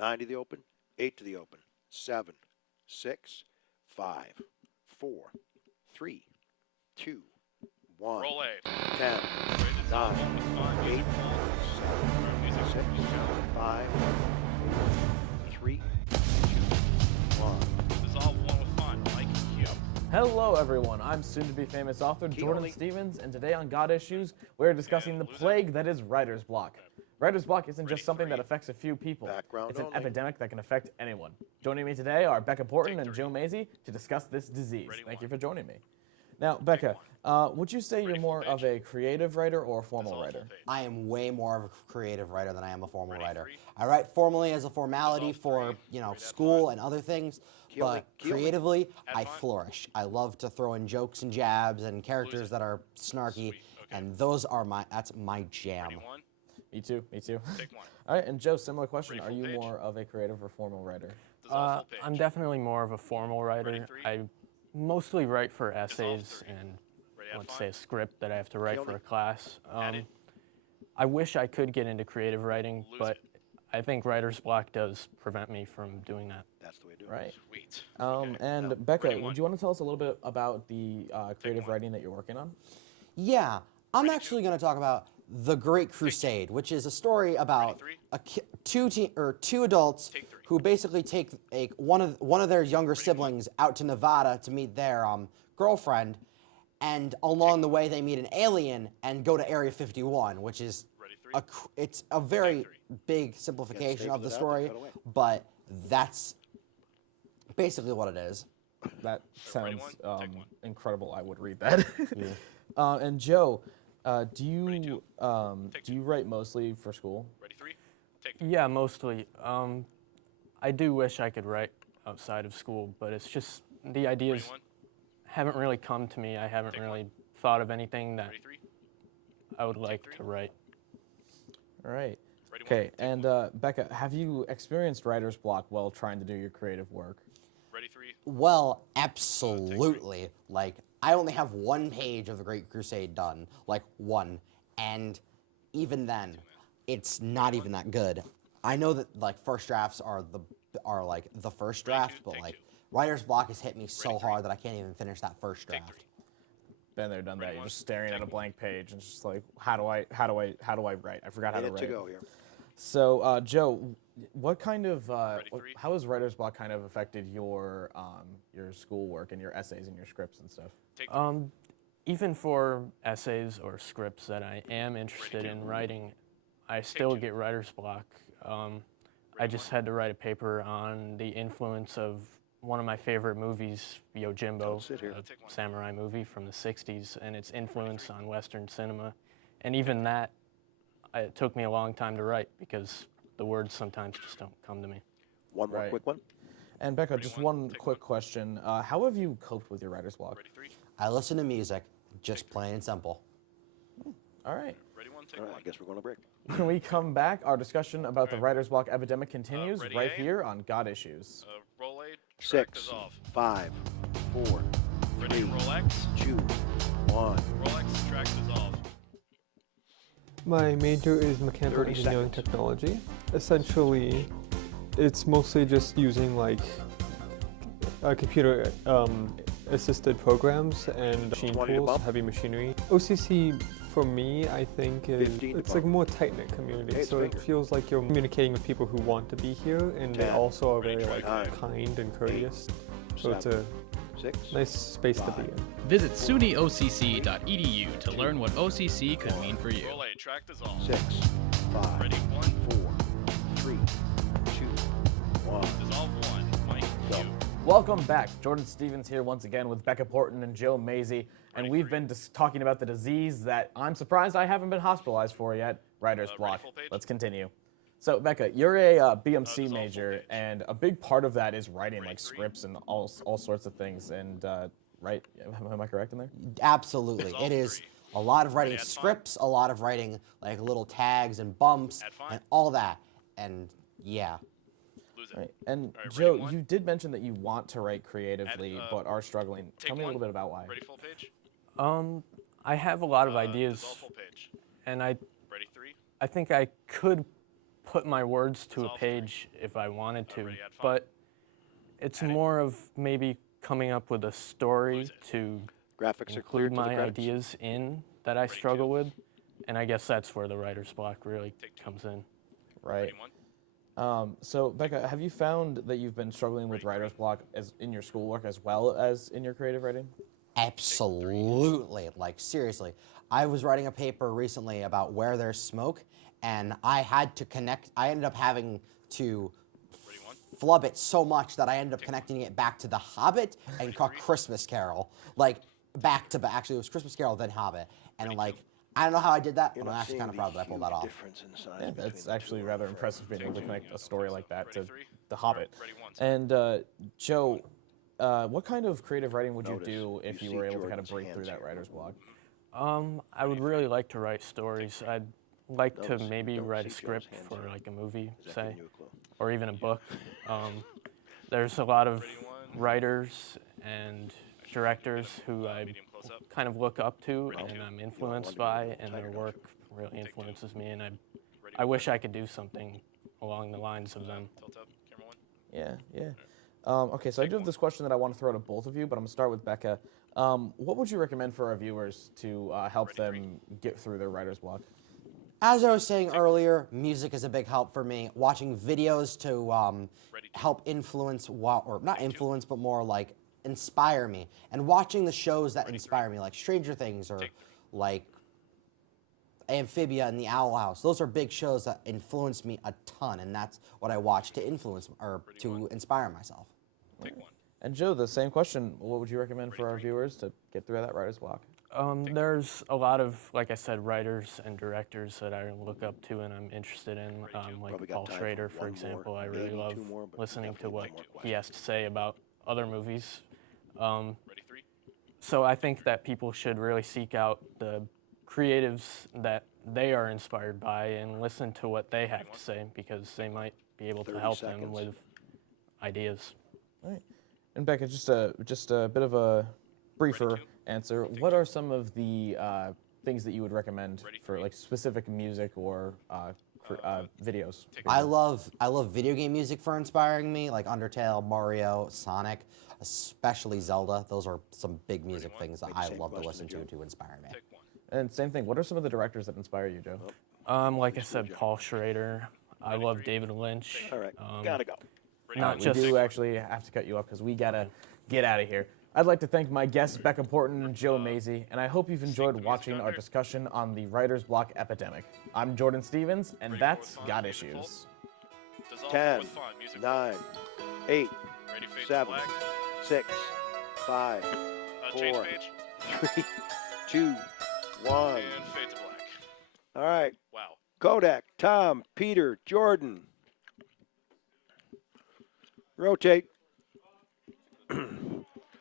9 to the open, 8 to the open, 7, 6, 5, 4, 3, 2, 1. Roll 8. 10, 9, 8, 7, 6, 5, 3, 2, 1. Dissolve 1 with fun. Mike Q. Hello everyone, I'm soon-to-be famous author Jordan Stevens, and today on God Issues, we're discussing the plague that is writer's block. Writer's block isn't just something that affects a few people. It's an epidemic that can affect anyone. Joining me today are Becca Porten and Joe Mazzye to discuss this disease. Thank you for joining me. Now, Becca, would you say you're more of a creative writer or a formal writer? I am way more of a creative writer than I am a formal writer. I write formally as a formality for, school and other things, but creatively, I flourish. I love to throw in jokes and jabs and characters that are snarky, and that's my jam. Me too, me too. Take 1. All right, and Joe, similar question. Are you more of a creative or formal writer? I'm definitely more of a formal writer. I mostly write for essays and, let's say, a script that I have to write for a class. I wish I could get into creative writing, but I think writer's block does prevent me from doing that. That's the way to do it. Right. Sweet. And Becca, would you want to tell us a little bit about the creative writing that you're working on? Yeah, I'm actually going to talk about The Great Crusade, which is a story about two adults who basically take one of their younger siblings out to Nevada to meet their girlfriend, and along the way they meet an alien and go to Area 51, which is it's a very big simplification of the story, but that's basically what it is. That sounds incredible. I would read that. Yeah. And Joe, do you write mostly for school? Ready 3? Take 3. Yeah, mostly. I do wish I could write outside of school, but it's just the ideas haven't really come to me. I haven't really thought of anything that I would like to write. All right. Okay, and Becca, have you experienced writer's block while trying to do your creative work? Ready 3. Well, absolutely. Like, I only have 1 page of The Great Crusade done, like 1, and even then, it's not even that good. I know that like first drafts are like the first draft, but like writer's block has hit me so hard that I can't even finish that first draft. Been there, done that. You're just staring at a blank page and it's just like, how do I write? I forgot how to write. To go here. So, Joe, what kind of how has writer's block kind of affected your schoolwork and your essays and your scripts and stuff? Even for essays or scripts that I am interested in writing, I still get writer's block. I just had to write a paper on the influence of one of my favorite movies, Yojimbo, a samurai movie from the 60s, and its influence on Western cinema. And even that, it took me a long time to write because the words sometimes just don't come to me. One more quick one. And Becca, just one quick question. How have you coped with your writer's block? I listen to music, just plain and simple. All right. All right, I guess we're going to break. When we come back, our discussion about the writer's block epidemic continues right here on God Issues. Roll 8. 6, 5, 4, 3, Roll X. 2, 1. Roll X, track dissolve. My major is mechanical engineering technology. Essentially, it's mostly just using like computer assisted programs and machine tools, heavy machinery. OCC for me, I think, it's like a more tight-knit community, so it feels like you're communicating with people who want to be here, and they also are very like kind and courteous. So it's a nice space to be in. Visit sunyocc.edu to learn what OCC could mean for you. Roll 8, track dissolve. 6, 5, Ready 1, 4, 3, 2, 1. Dissolve 1. Mike Q. Welcome back. Jordan Stevens here once again with Becca Porten and Joe Mazzye, and we've been talking about the disease that I'm surprised I haven't been hospitalized for yet, writer's block. Let's continue. So, Becca, you're a BMC major, and a big part of that is writing like scripts and all sorts of things, and right? Am I correct in there? Absolutely. It is a lot of writing scripts, a lot of writing like little tags and bumps and all that, and yeah. Right. And Joe, you did mention that you want to write creatively, but are struggling. Tell me a little bit about why. Ready full page? I have a lot of ideas, and I think I could put my words to a page if I wanted to, but it's more of maybe coming up with a story to Graphics are cleared include to the my credits. ideas in that I struggle with, and I guess that's where the writer's block really comes in. Right. So, Becca, have you found that you've been struggling with writer's block as in your schoolwork as well as in your creative writing? Absolutely. Like, seriously. I was writing a paper recently about where there's smoke, and I had to connect. I ended up having to flub it so much that I ended up connecting it back to The Hobbit and A Christmas Carol. Like, back to back. Actually, it was Christmas Carol, then Hobbit. And, like, I don't know how I did that, but I'm actually kind of proud that I pulled that off. Yeah, that's actually rather impressive being able to connect a story like that to The Hobbit. And Joe, what kind of creative writing would you do if you were able to kind of break through that writer's block? I would really like to write stories. I'd like to maybe write a script for like a movie, say, or even a book. There's a lot of writers and directors who I kind of look up to and I'm influenced by, and their work really influences me, and I wish I could do something along the lines of them. Yeah, yeah. Okay, so I do have this question that I want to throw to both of you, but I'm going to start with Becca. What would you recommend for our viewers to help them get through their writer's block? As I was saying earlier, music is a big help for me. Watching videos to help influence, or not influence, but more like inspire me. And watching the shows that inspire me, like Stranger Things or like Amphibia and The Owl House. Those are big shows that influence me a ton, and that's what I watch to influence or to inspire myself. And Joe, the same question. What would you recommend for our viewers to get through that writer's block? There's a lot of, like I said, writers and directors that I look up to and I'm interested in, like Paul Schrader, for example. I really love listening to what he has to say about other movies. So I think that people should really seek out the creatives that they are inspired by and listen to what they have to say, because they might be able to help them with ideas. All right. And Becca, just a bit of a briefer answer. What are some of the things that you would recommend for like specific music or videos? I love video game music for inspiring me, like Undertale, Mario, Sonic, especially Zelda. Those are some big music things that I love to listen to inspire me. And same thing, what are some of the directors that inspire you, Joe? Like I said, Paul Schrader. I love David Lynch. All right, gotta go. We do actually have to cut you off because we gotta get out of here. I'd like to thank my guests, Becca Porten and Joe Mazzye, and I hope you've enjoyed watching our discussion on the writer's block epidemic. I'm Jordan Stevens, and that's Got Issues. 10, 9, 8, 7, 6, 5, 4, 3, 2, 1. And fade to black. All right. Wow. Kodak, Tom, Peter, Jordan. Rotate.